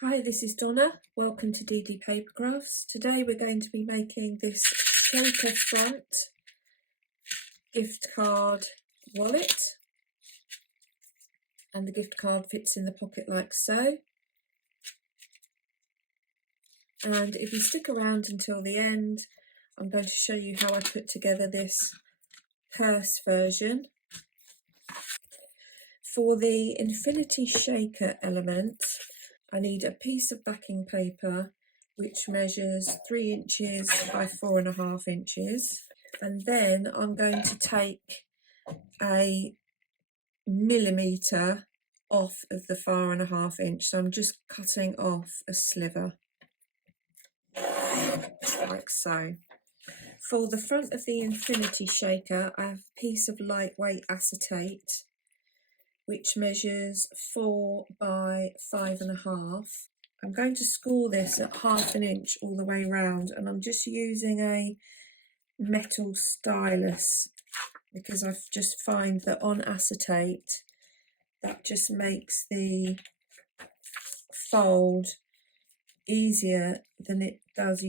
Hi, this is Donna. Welcome to DD Paper Crafts. Today we're going to be making this shaker front gift card wallet, and the gift card fits in the pocket like so. And if you stick around until the end, I'm going to show you how I put together this purse version. For the infinity shaker element, I need a piece of backing paper which measures 3 inches by 4.5 inches, and then I'm going to take a millimetre off of the 4.5 inch, so I'm just cutting off a sliver like so. For the front of the infinity shaker, I have a piece of lightweight acetate which measures 4 by 5.5. I'm going to score this at 1/2 inch all the way round, and I'm just using a metal stylus because I just find that on acetate that just makes the fold easier than it does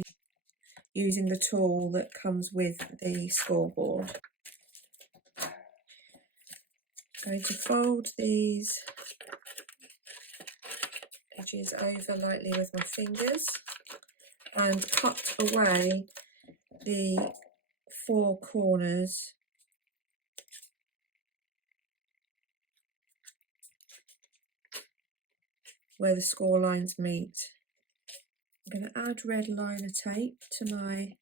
using the tool that comes with the scoreboard. I'm going to fold these edges over lightly with my fingers and cut away the 4 corners where the score lines meet. I'm going to add red liner tape to my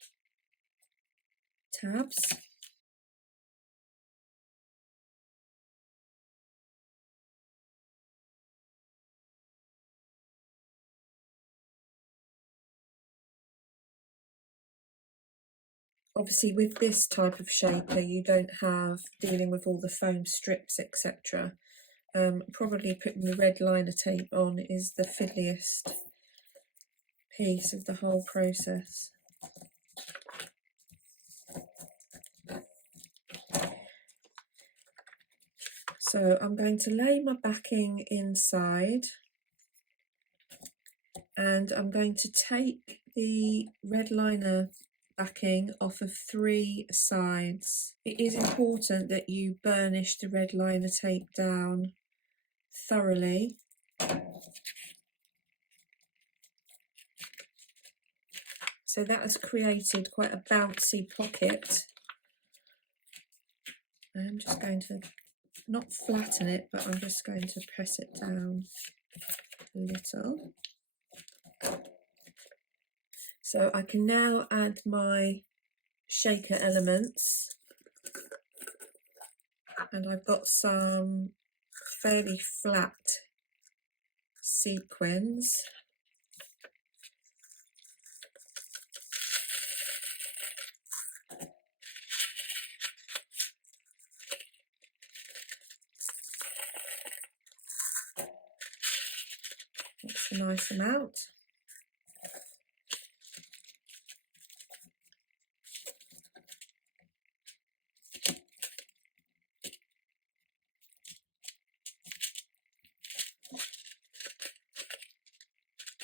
tabs. Obviously with this type of shaker you don't have dealing with all the foam strips etc. Probably putting the red liner tape on is the fiddliest piece of the whole process. So I'm going to lay my backing inside, and I'm going to take the red liner backing off of 3 sides. It is important that you burnish the red liner tape down thoroughly. So that has created quite a bouncy pocket. I'm just going to not flatten it, but I'm just going to press it down a little. So I can now add my shaker elements, and I've got some fairly flat sequins. That's a nice amount.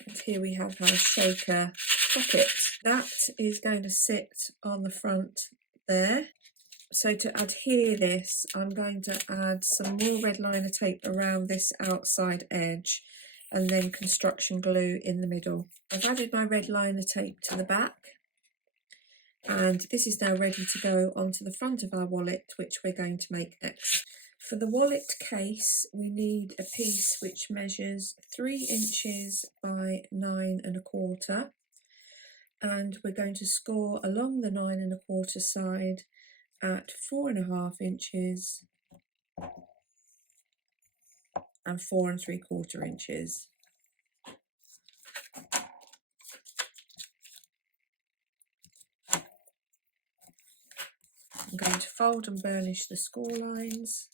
And here we have our shaker pocket. That is going to sit on the front there. So to adhere this, I'm going to add some more red liner tape around this outside edge and then construction glue in the middle. I've added my red liner tape to the back, and this is now ready to go onto the front of our wallet, which we're going to make next. For the wallet case, we need a piece which measures 3 inches by 9.25, and we're going to score along the 9.25 side at 4.5 inches and 4.75 inches. I'm going to fold and burnish the score lines,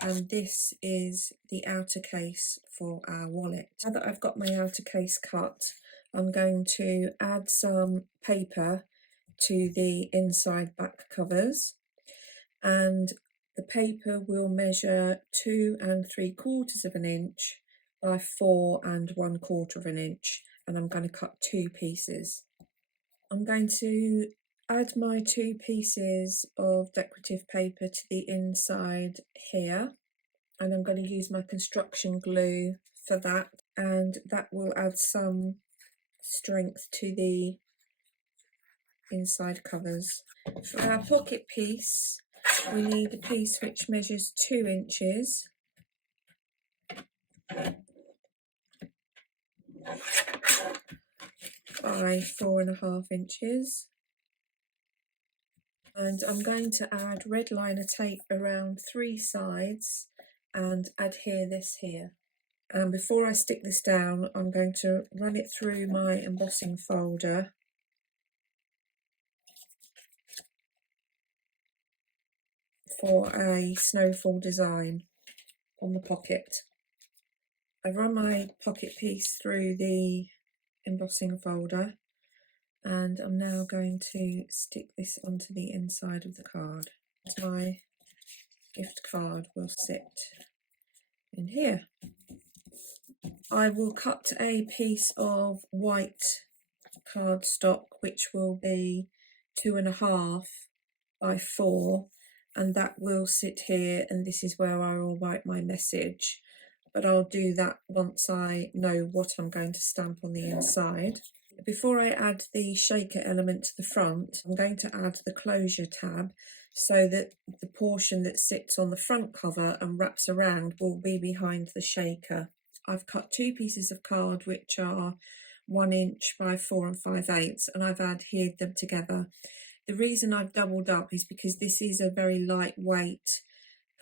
and this is the outer case for our wallet. Now that I've got my outer case cut, I'm going to add some paper to the inside back covers, and The paper will measure 2 3/4 of an inch by 4 1/4 of an inch, and I'm going to cut 2 pieces. I'm going to add my 2 pieces of decorative paper to the inside here, and I'm going to use my construction glue for that, and that will add some strength to the inside covers. For our pocket piece, we need a piece which measures 2 inches by 4.5 inches, and I'm going to add red liner tape around 3 sides and adhere this here. And before I stick this down, I'm going to run it through my embossing folder for a snowfall design on the pocket. I've run my pocket piece through the embossing folder, and I'm now going to stick this onto the inside of the card. My gift card will sit in here. I will cut a piece of white cardstock which will be 2.5 by 4, and that will sit here, and this is where I will write my message, but I'll do that once I know what I'm going to stamp on the inside. Before I add the shaker element to the front, I'm going to add the closure tab so that the portion that sits on the front cover and wraps around will be behind the shaker. I've cut 2 pieces of card which are 1 inch by 4 5/8, and I've adhered them together. The reason I've doubled up is because this is a very lightweight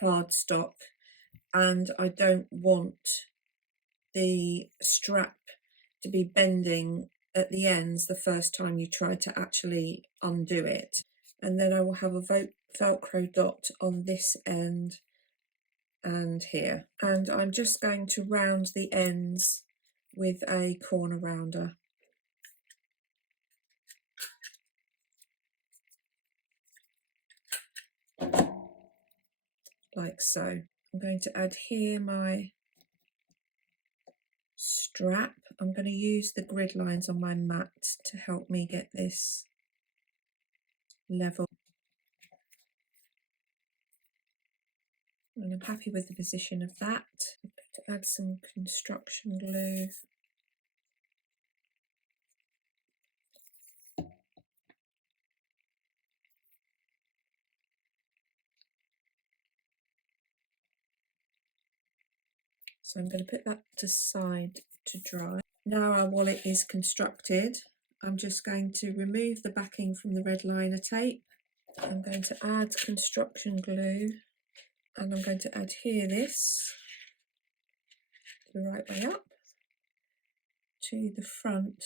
cardstock, and I don't want the strap to be bending at the ends the first time you try to actually undo it. And then I will have a Velcro dot on this end and here. And I'm just going to round the ends with a corner rounder. Like so. I'm going to adhere my strap. I'm going to use the grid lines on my mat to help me get this level. And I'm happy with the position of that. I'm going to add some construction glue. So I'm going to put that to side to dry. Now our wallet is constructed. I'm just going to remove the backing from the red liner tape. I'm going to add construction glue, and I'm going to adhere this the right way up to the front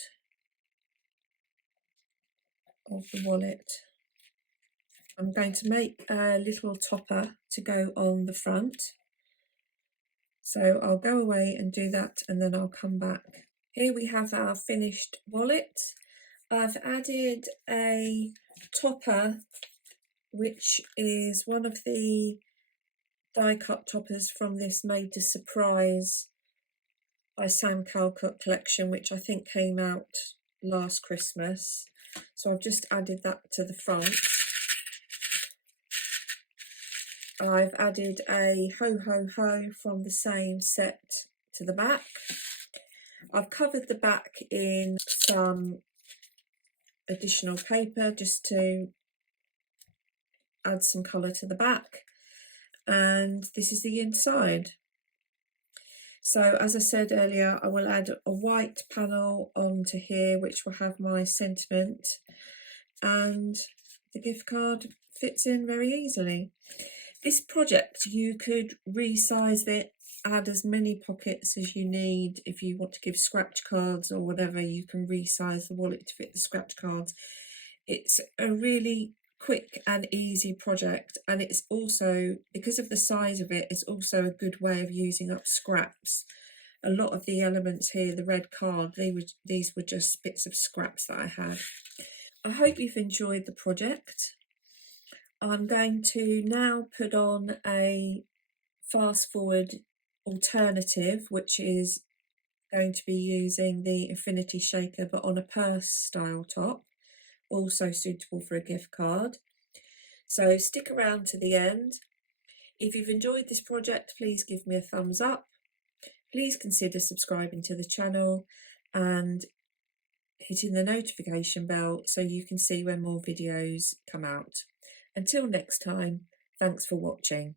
of the wallet. I'm going to make a little topper to go on the front. So I'll go away and do that, and then I'll come back. Here we have our finished wallet. I've added a topper, which is one of the die cut toppers from this Made to Surprise by Sam Calcutt collection, which I think came out last Christmas. So I've just added that to the front. I've added a Ho Ho Ho from the same set to the back. I've covered the back in some additional paper just to add some colour to the back, and this is the inside. So as I said earlier, I will add a white panel onto here which will have my sentiment, and the gift card fits in very easily. This project, you could resize it, add as many pockets as you need. If you want to give scratch cards or whatever, you can resize the wallet to fit the scratch cards. It's a really quick and easy project, and it's also, because of the size of it, it's also a good way of using up scraps. A lot of the elements here, the red card, these were just bits of scraps that I had. I hope you've enjoyed the project. I'm going to now put on a fast forward alternative, which is going to be using the Infinity Shaker but on a purse style top, also suitable for a gift card. So stick around to the end. If you've enjoyed this project, please give me a thumbs up. Please consider subscribing to the channel and hitting the notification bell so you can see when more videos come out. Until next time, thanks for watching.